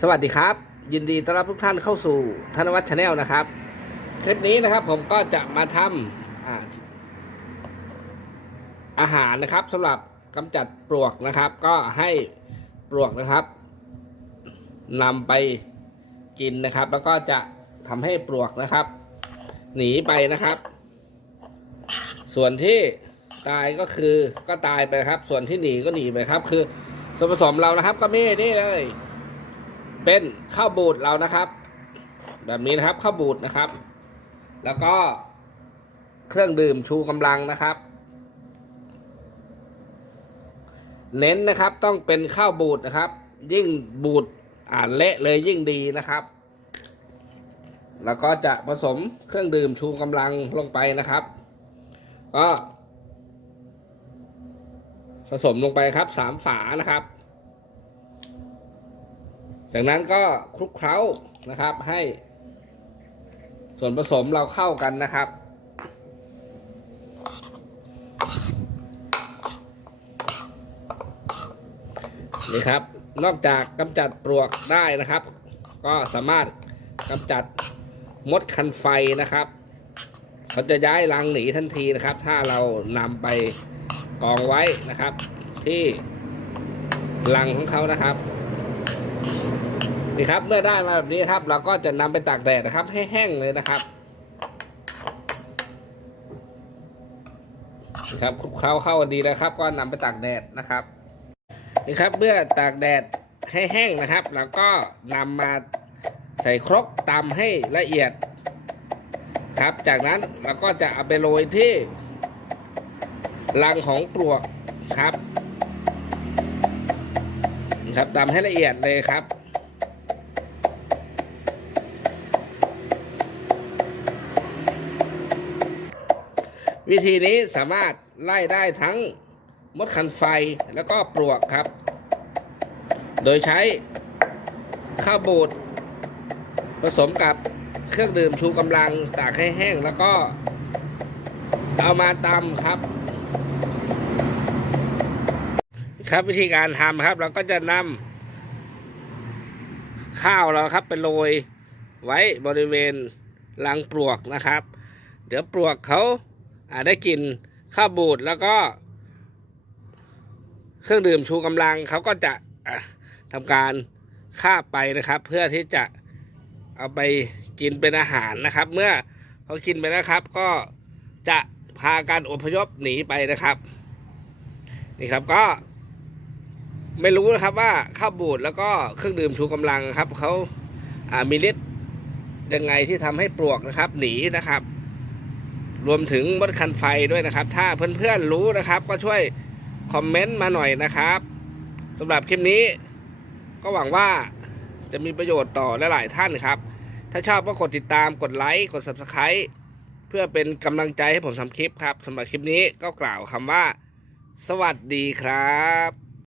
สวัสดีครับ ยินดีต้อนรับทุกท่านเข้าสู่ธนวัฒน์ชาแนลนะครับคลิปนี้นะครับผมก็จะมาทำอาอาหารนะครับสำหรับกำจัดปลวกนะครับ ก็ให้ปลวกนะครับนำไปกินนะครับ แล้วก็จะทำให้ปลวกนะครับ หนีไปนะครับ ส่วนที่ตายก็คือก็ตายไปครับ ส่วนที่หนีก็หนีไปครับ คือส่วนผสมเรานะครับ ก็มีนี่เลย เป็นข้าวบูดเรานะครับ แบบนี้นะครับข้าวบูดนะครับ แล้วก็เครื่องดื่มชูกำลังนะครับ เน้นนะครับต้องเป็นข้าวบูดนะครับ ยิ่งบูดอ่านเละเลยยิ่งดีนะครับ แล้วก็จะผสมเครื่องดื่มชูกำลังลงไปนะครับ ก็ผสมลงไปครับสามฝานะครับ จากนั้นก็คลุกเคล้านะครับ ให้ ส่วนผสมเราเข้ากันนะครับ นี่ครับ นอกจากกำจัดปลวกได้นะครับ ก็สามารถกำจัดมดคันไฟนะครับเขาจะย้ายรังหนีทันทีนะครับ ถ้าเรานำไปกองไว้นะครับ ที่รังของเขานะครับ นี่ครับเมื่อได้มาแบบนี้ครับ เราก็จะนำไปตากแดดนะครับ ให้แห้งเลยนะครับนี่ครับคลุกเคล้าเข้ากันดีแล้วครับ ก็นำไปตากแดดนะครับนี่ครับเมื่อตากแดดให้แห้งนะครับแล้วก็นำมาใส่ครกตำให้ละเอียดครับ จากนั้นเราก็จะเอาไปโรยที่รังของปลวกครับนี่ครับตำให้ละเอียดเลยครับ วิธีนี้สามารถไล่ได้ทั้งมดคันไฟแล้วก็ปลวกครับ โดยใช้ข้าวบูดผสมกับเครื่องดื่มชูกำลังตากให้แห้งแล้วก็เอามาตำครับ ครับวิธีการทำครับ เราก็จะนำข้าวเราครับไปโรยไว้บริเวณรังปลวกนะครับ เดี๋ยวปลวกเขา ได้กินข้าวบูดแล้วก็เครื่องดื่มชูกำลังเขาก็จะทำการคาบไปนะครับ เพื่อที่จะเอาไปกินเป็นอาหารนะครับ เมื่อเขากินไปนะครับ ก็จะพาการอพยพหนีไปนะครับ นี่ครับก็ ไม่รู้นะครับว่าข้าวบูดแล้วก็เครื่องดื่มชูกำลังครับเขาอ่ามีฤทธิ์ยังไงที่ทำให้ปลวกนะครับ หนีนะครับ รวมถึงมดคันไฟด้วยนะครับ ถ้าเพื่อนๆรู้นะครับ ก็ช่วยคอมเมนต์มาหน่อยนะครับสำหรับคลิปนี้ ก็หวังว่าจะมีประโยชน์ต่อหลายๆท่านครับ ถ้าชอบก็กดติดตามกดไลค์กด subscribe เพื่อเป็นกำลังใจให้ผมทำคลิปครับสำหรับคลิปนี้ก็กล่าวคำว่า สวัสดีครับ